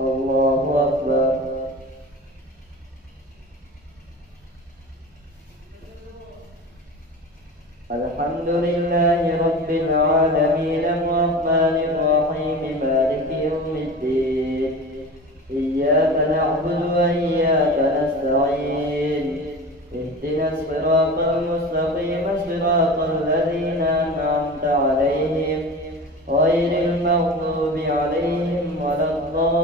الله أكبر. الحمد لله رب العالمين الرحمن الرحيم مالك يوم الدين إياك نعبد وإياك نستعين اهدنا الصراط المستقيم صراط الذين أنعمت عليهم غير المغضوب عليهم ولا الضالين.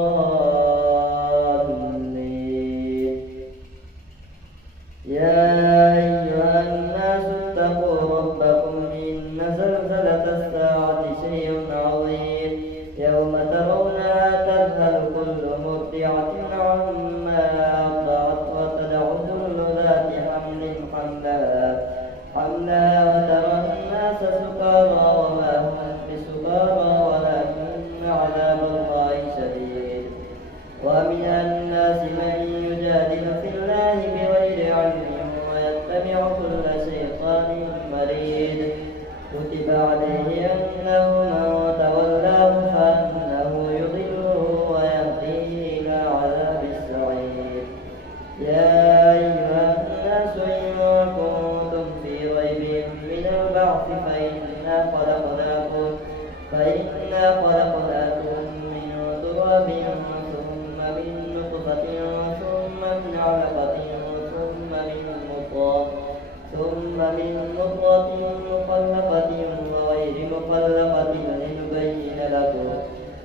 يا أيها الناس اتقوا ربكم إن زلزلة الساعة شيء عظيم يوم ترونها تذهل كل مرضعة عما أرضعت وتضع كل ذات حمل حملها وترى الناس سكارى وما هم بسكارى ولكن عذاب الله شديد. ومن الناس من يجادل في الله بغير علم ويتبع كل شيطان مريد كتب عليه أنه من تولاه فأنه يضله ويهديه إلى عذاب السعير. يا أيها الناس إن كنتم في ريب من البعث فإنا خلقناكم من تراب ثم من نطفة ثم من علقة ثم من مضغة مخلقة وغير مخلقة لنبين لكم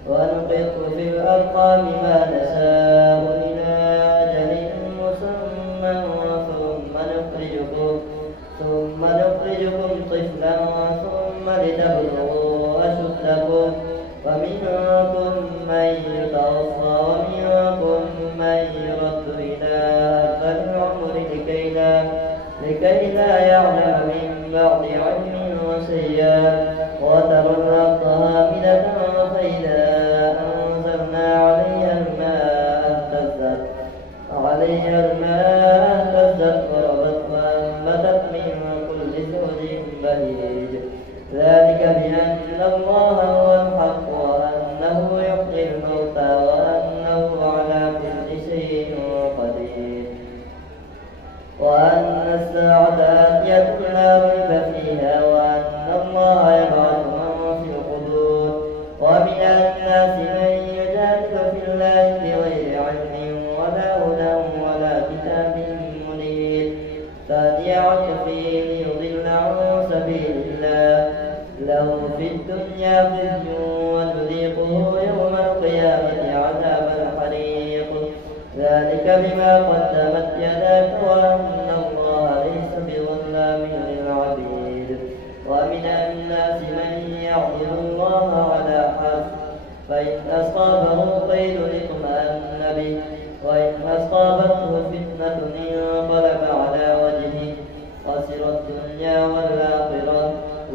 ونقر في الأرحام ما نشاء إلى أجل مسمى ثم نخرجكم طفلا ثم لتبلغوا أشدكم ومنكم من يتوفى ومنكم من يرد إلى أرذل العمر لكي لا يعلم من بعد علم شيئا وترى الأرض هامدة فإذا أنزلنا عليها الماء اهتزت وربت وأنبتت من كل زوج بهيج. ذلك بأن الله هو الحق وأنه يحيي الموتى وأنه على كل شيء قدير وأن الساعة آتية لا ريب فيها وأن الله يبعث من في القبور. ومن الناس من يجادل في الله بغير علم ولا هدى ولا كتاب منير فليعد فيه ليضل عن سبيل الله له في الدنيا خزي ونذيقه يوم القيامة عذاب الحريق. ذلك بما قدمت يداك وأن الله ليس بظلام للعبيد. ومن الناس من يعبد الله على حرف فإن أصابه خير اطمأن به وإن أصابته فتنة انقلب على وجهه خسر الدنيا والآخرة.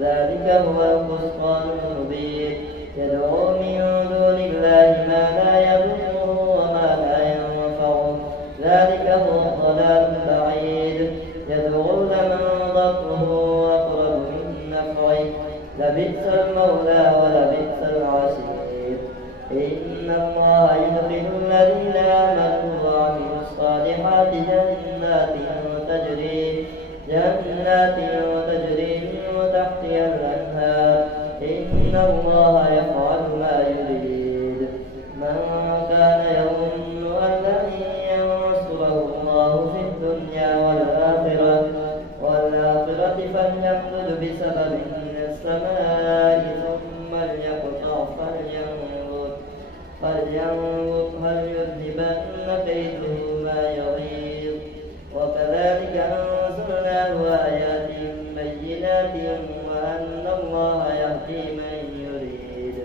ذلك هو الخسران المبين. يدعو من دون الله ما لا يضره وما لا ينفعه ذلك هو الضلال البعيد. يدعو لمن ضره أقرب من نفعه لبئس المولى ولبئس العشير. إن الله يدخل الذين آمنوا وعملوا الصالحات جنات تجري من تحتها الأنهار. إن الله يفعل ما يريد. من كان يظن أن لن ينصره الله في الدنيا والآخرة فليمدد بسبب من السماء ثم ليقطع فلينظر هل يذهبن كيده ما يغيظ. وكذلك أنزلناه آيات بينات وأن الله يهدي من يريد.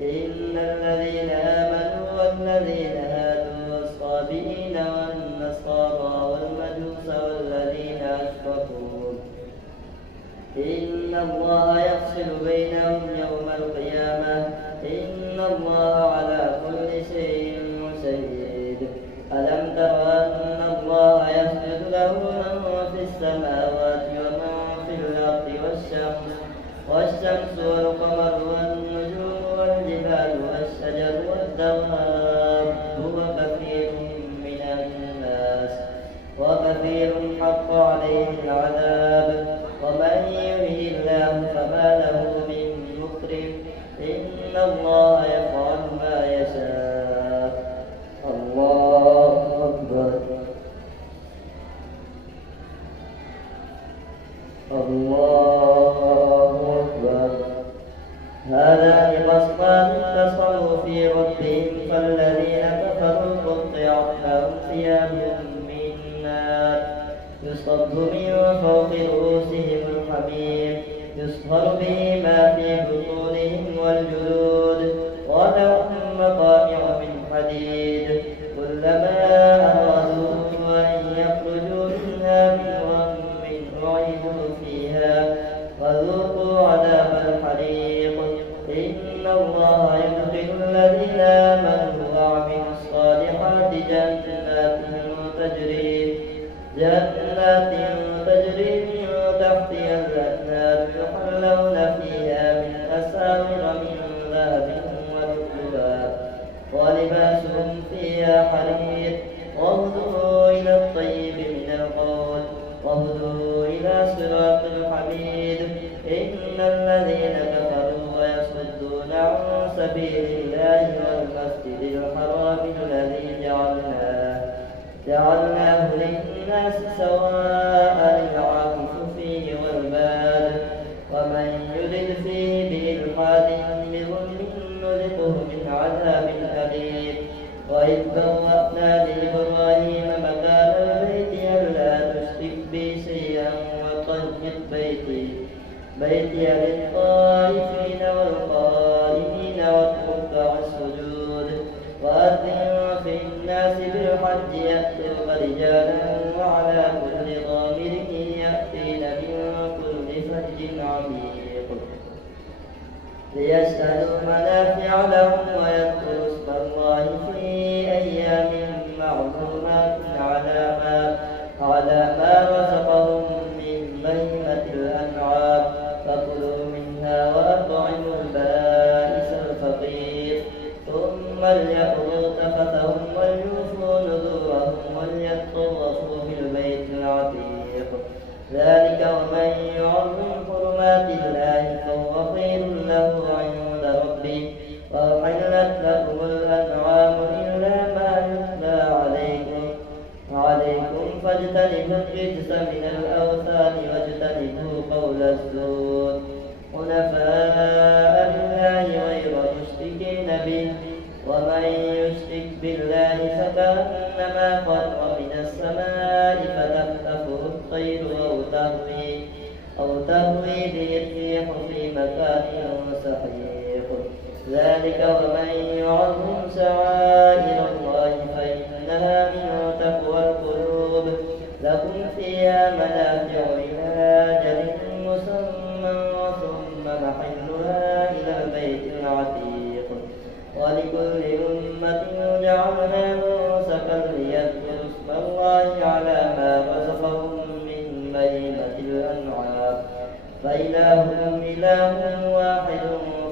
إن الذين آمنوا والذين هادوا والصابئين والنصارى والمجوس والذين أشركوا إن الله يفصل بينهم يوم القيامة. إن الله على كل شيء إن الله يفعل ما يشاء. الله أكبر. الله أكبر. هذان خصمان اختصموا في ربهم فالذين كفروا قطعت لهم ثياب من نار يصب من فوق رؤوسهم الحميم يصهر به ما في بطونهم والجلود ولهم مقامع من حديد كلما أرادوا أن يخرجوا منها من غم أعيدوا فيها وذوقوا عذاب الحريق. إن الله يدخل الذين آمنوا وعملوا الصالحات جنات تجري من تحتها الأنهار يحلون فيها من أساور من ذهب ولؤلؤا ولباسهم فيها حرير واهدوا إلى الطيب من القول واهدوا إلى صراط الحميد. إن الذين كفروا ويصدون عن سبيل الله والمسجد الحرام الذي جعلناه للناس سواء العاكف فيه والباد ومن يرد فيه بإلحاد بظلم نذقه من عذاب أليم. وإذ بوأنا لإبراهيم مكان البيت ألا تشرك بي شيئا وطهر بيتي للطائفين والقائمين والركع السجود وأذن في الناس بالحج يأتوك رجالا وعلى كل ضامر يأتين من كل فج عميق ليشهدوا منافع لهم ويذكروا اسم الله في أيام معلومات على ما رزقهم من بهيمة الأنعام فكلوا منها وأطعموا البائس الفقير ثم ليقضوا تفثهم وليوفوا نذورهم وليطوفوا بالبيت العتيق. ذلك ومن يعظم حرمات الله فهو خير له عند ربه. وأحلت لكم الأنعام إلا ما يتلى عليكم فاجتنبوا الرجس من الأوثان واجتنبوا قول الزور حنفاء لله غير مشركين به. ومن يشرك بالله فكأنما خر من السماء فتخطفه الطير أو تهوي به الريح في مكان سحيق. ذلك ومن يعظم شعائر الله فإنها من تقوى القلوب. لكم فيها منافع إلى أجل مسمى ثم محلها إلى البيت العتيق. ولكل أمة جعلنا منسكا ليذكروا اسم الله على ما رزقهم من بهيمة الأنعام فإلهكم إله واحد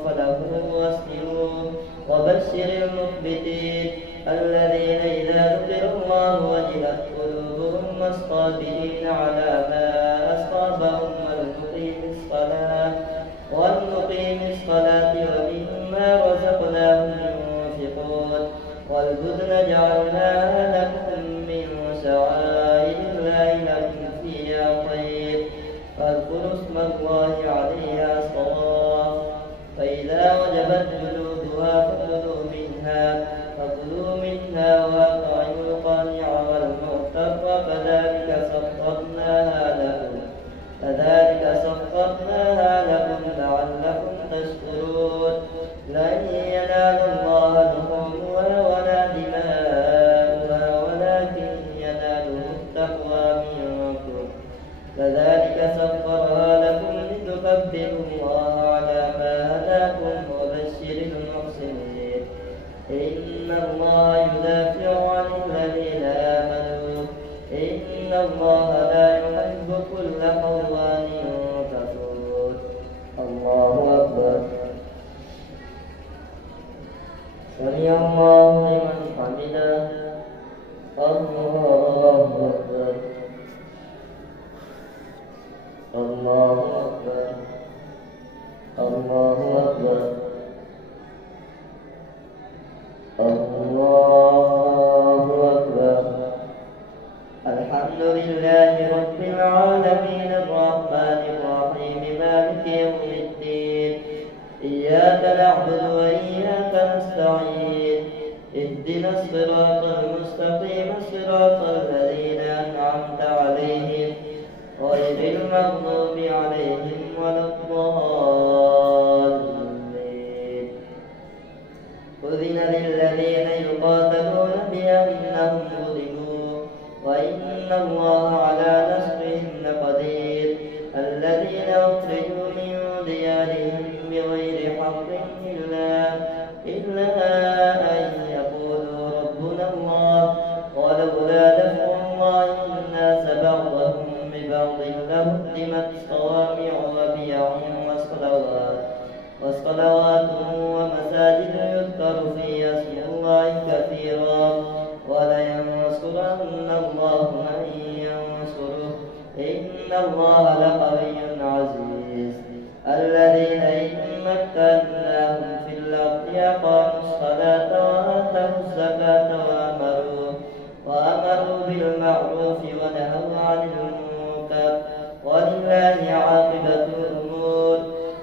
فله أسلموا. وبشر المخبتين الذين إذا ذكر الله وجلت قلوبهم والصابرين على ما أصابهم والمقيم الصلاة ومما رزقناهم ينفقون. والبدن جعلناها لكم من شعائر الله لكم فيها خير فاذكروا اسم الله عليها صواف. فإذا وجبت جنودها فكلوا منها وأطعموا القانع والمعتر كذلك سخرناها لكم لعلكم تشكرون. لن ينال الله لحومها ولا دماؤها ولكن يناله التقوى منكم. كذلك سخرها لكم لتكبروا الله على ما هداكم وبشر المحسنين. إن الله يدافع عن الذين آمنوا إن الله لا يحب كل خوان كفور. الله أكبر. سمع الله لمن حمده. الله أكبر. الله أكبر. الله أكبر. نعبد وإياك نستعين اهدنا الصراط المستقيم صراط الذين أنعمت عليهم غير المغضوب عليهم ولا الضالين. أذن للذين يقاتلون بأنهم ظلموا وإن الله على نصرهم لقدير. الذين أخرجوا من ديارهم بغير حق إلا أن يقولوا ربنا الله ولولا دفع الله الناس بعضهم ببعض لهدمت صوامع وبيع وصلوات ومساجد يذكر فيها اسم الله كثيرا ولينصرن الله من ينصره إن الله لقوي عزيز. الذين إن مكناهم في الأرض أقاموا الصلاة وآتوا الزكاة وأمروا بالمعروف ونهوا عن المنكر ولله عاقبة الأمور.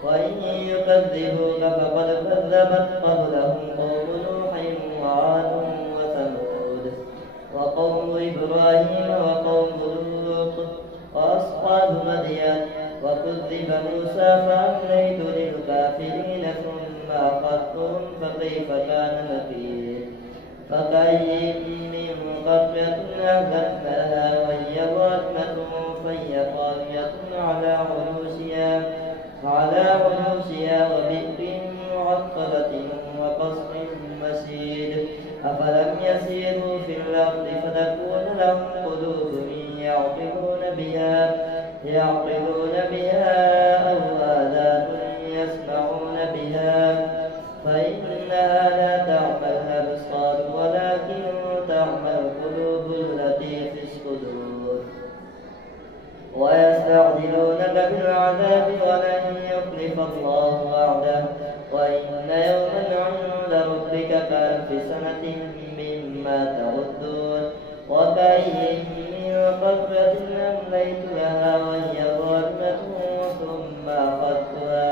وإن يكذبوك فقد كذبت قبلهم قوم نوح وعاد وثمود وقوم إبراهيم وقوم لوط وأصحاب مدين وكذب موسى فأمليت للكافرين ثم أخذتهم فكيف كان نكير. فكأي من قرية أهلكناها وهي ظالمة فهي خاوية على عروشها وبئر معطلة وقصر مشيد. أفلم يسيروا في الأرض فتكون لهم قلوب يعقلون بها أو آذان يسمعون بها فإنها لا تعمى الأبصار ولكن تعمى القلوب التي في الصدور. ويستعجلونك بالعذاب ولن يخلف الله وعده وإن يوما عند ربك كألف سنة مما تعدون. وكأين من قرية أمليت لها وهي ظالمة ثم أخذتها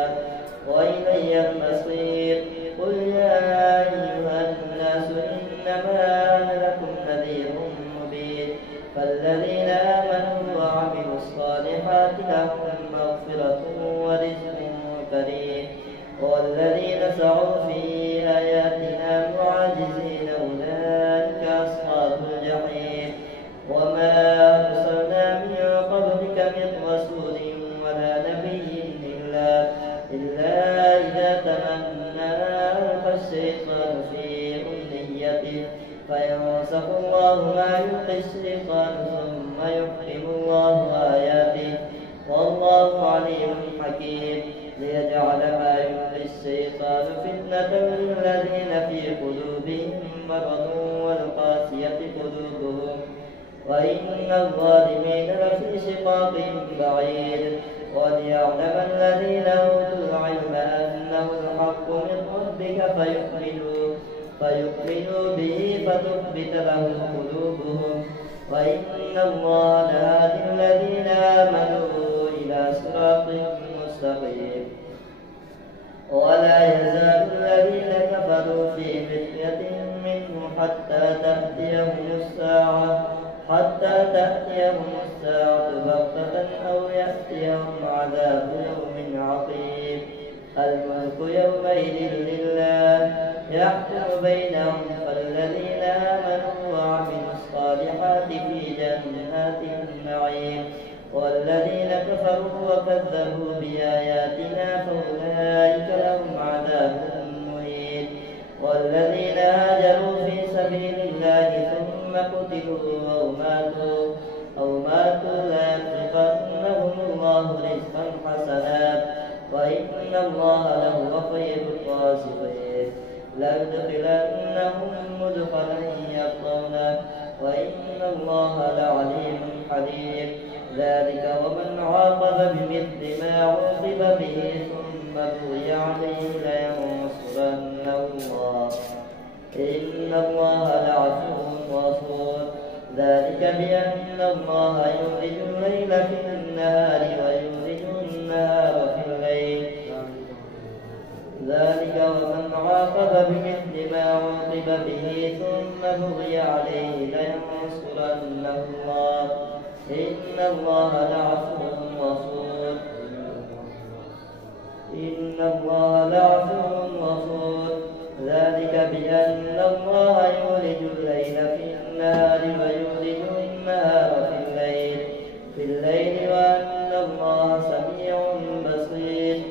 وإلي المصير. قل يا أيها الناس إنما أنا لكم نذير مبين. فالذين آمنوا وعملوا الصالحات لهم مغفرة ورزق كريم والذين سعوا في آياتنا معاجزين أولئك أصحاب الجحيم. وما أرسلنا من قبلك من رسول ولا نبي إلا إذا تمنى ألقى الشيطان في أمنيته فينسخ الله ما يلقي الشيطان ثم يحكم الله آياته والله عليم حكيم. ليجعل ما يلقي الشيطان فتنة للذين في قلوبهم مرض والقاسية قلوبهم وإن الظالمين لفي شقاق بعيد. وليعلم الذين أوتوا العلم أنه الحق من ربك فيؤمنوا به فتثبت له قلوبهم وإن الله لهادي الذين آمنوا إلى صراط مستقيم. ولا يزال الذين كفروا في فتنة منه حتى تأتيهم الساعة بغتة أو يأتيهم عذاب يوم عقيم. الملك يومئذ لله يحكم بينهم فالذين آمنوا وعملوا الصالحات في جنات النعيم والذين كفروا وكذبوا بآياتنا فأولئك لهم عذاب مهين. والذين هاجروا في سبيل الله ثم قتلوا أو ماتوا ليرزقنهم الله رزقا حسنا وإن الله لهو خير الرازقين. ليدخلنهم مدخلا يرضونه وإن الله لعليم حليم. ذلك ومن عاقب بمثل ما عوقب به ثم بغي عليه لينصرنه الله إن الله لعفو غفور. ذلك بأن الله يولج الليل في النهار ويولج النهار في الليل ذلك عاقب بمثل ما عوقب به ثم بغي عليه لينصرنه الله إن الله لعفو غفور ذلك بأن الله يولج الليل في النهار ويولج النهار في الليل وأن الله سميع بصير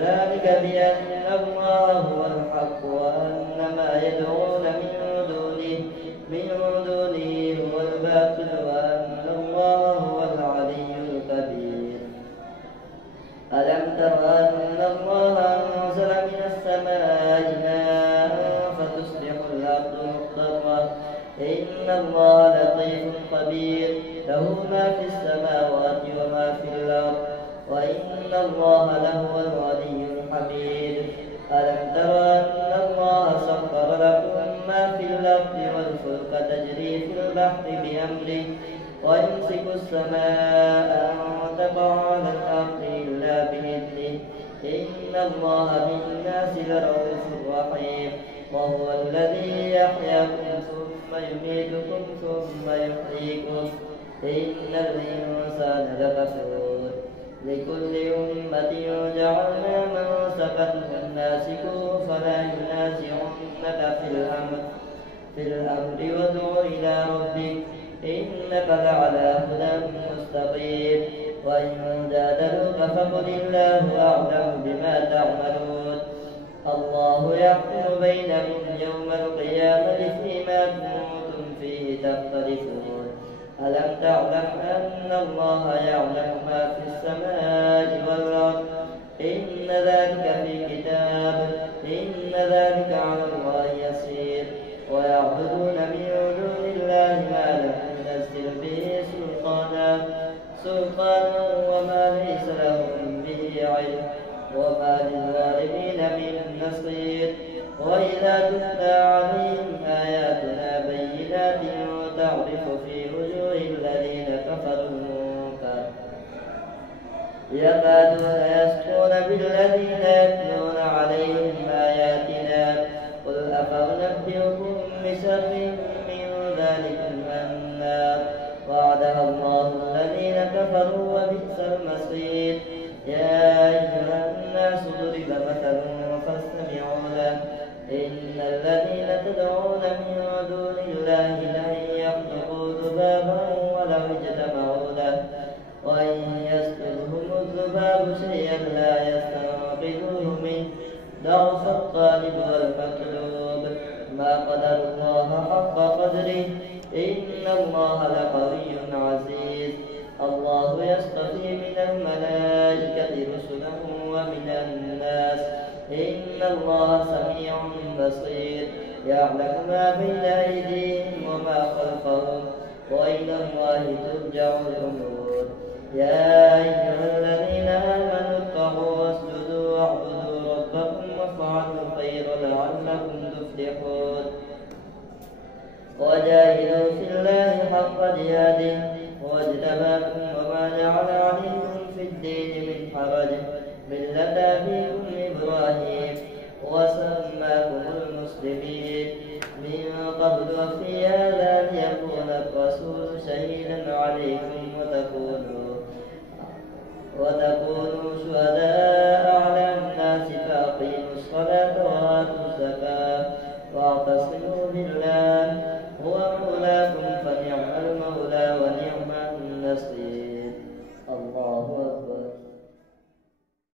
ذلك بأن الله هو الحق وأن ما يدعون من دونه هو الباطل وأن الله هو العلي الكبير ألم تر أن الله أنزل من السماء ماء فتصبح الأرض مخضرة إن الله لطيف خبير له ما في السماوات وما في الأرض وإن الله لهو الغني الحميد ألم تر أن الله سخر لكم ما في الأرض والفلك تجري في البحر بأمره ويمسك السماء أن تقع على الأرض إلا بإذنه إن الله بالناس لرؤوف رحيم وهو الذي يحياكم ثم يميتكم ثم يحييكم إن الإنسان لكفور لكل أمة جعلنا منسكا هم ناسكوه فلا ينازعنك في الأمر وادع إلى ربك إنك لعلى هدى مستقيم وإن جادلوك فقل الله أعلم بما تعملون الله يحكم بينكم يوم القيامة فيما كنتم فيه تختلفون ألم تعلم أن الله يعلم ما في السماء والأرض إن ذلك في كتاب إن ذلك على الله يسير ويعبدون من دون الله ما لم ينزل به سلطانا وما ليس لهم به علم وما للظالمين من نصير وإذا تتلى عليهم آياتنا بينات تعرف في وجوه الذين كفروا المنكر يكادون يسطون بالذين يتلون عليهم آياتنا قل أفأنبئكم بشر من ذلكم النار وعدها الله الذين كفروا وبئس المصير يا أيها الناس ضرب مثل فاستمعوا له إن الذين تدعون من دون الله لن يخلقوا ذبابا ولو اجتمعوا له وإن يسلبهم الذباب شيئا لا يستنقذوه منه ضعف الطالب والمطلوب ما قدر الله حق قدره إن الله لقوي عزيز الله يصطفي من الملائكة رسلا ومن الناس إن الله سميع بصير يعلم ما بين أيديهم وما خلفهم وإلى الله ترجع الأمور يا أيها الذين آمنوا اتقوا واسجدوا واعبدوا ربكم وافعلوا الخير لعلكم تفلحون وجاهدوا في الله حق جهاده واجتباكم وما جعل عليكم في الدين من حرج ملة أبيكم إبراهيم وسماكم المسلمين من قبل وفي هذا ليكون الرسول شهيدا عليكم وتكونوا شهداء على الناس فأقيموا الصلاة وآتوا الزكاة واعتصموا بالله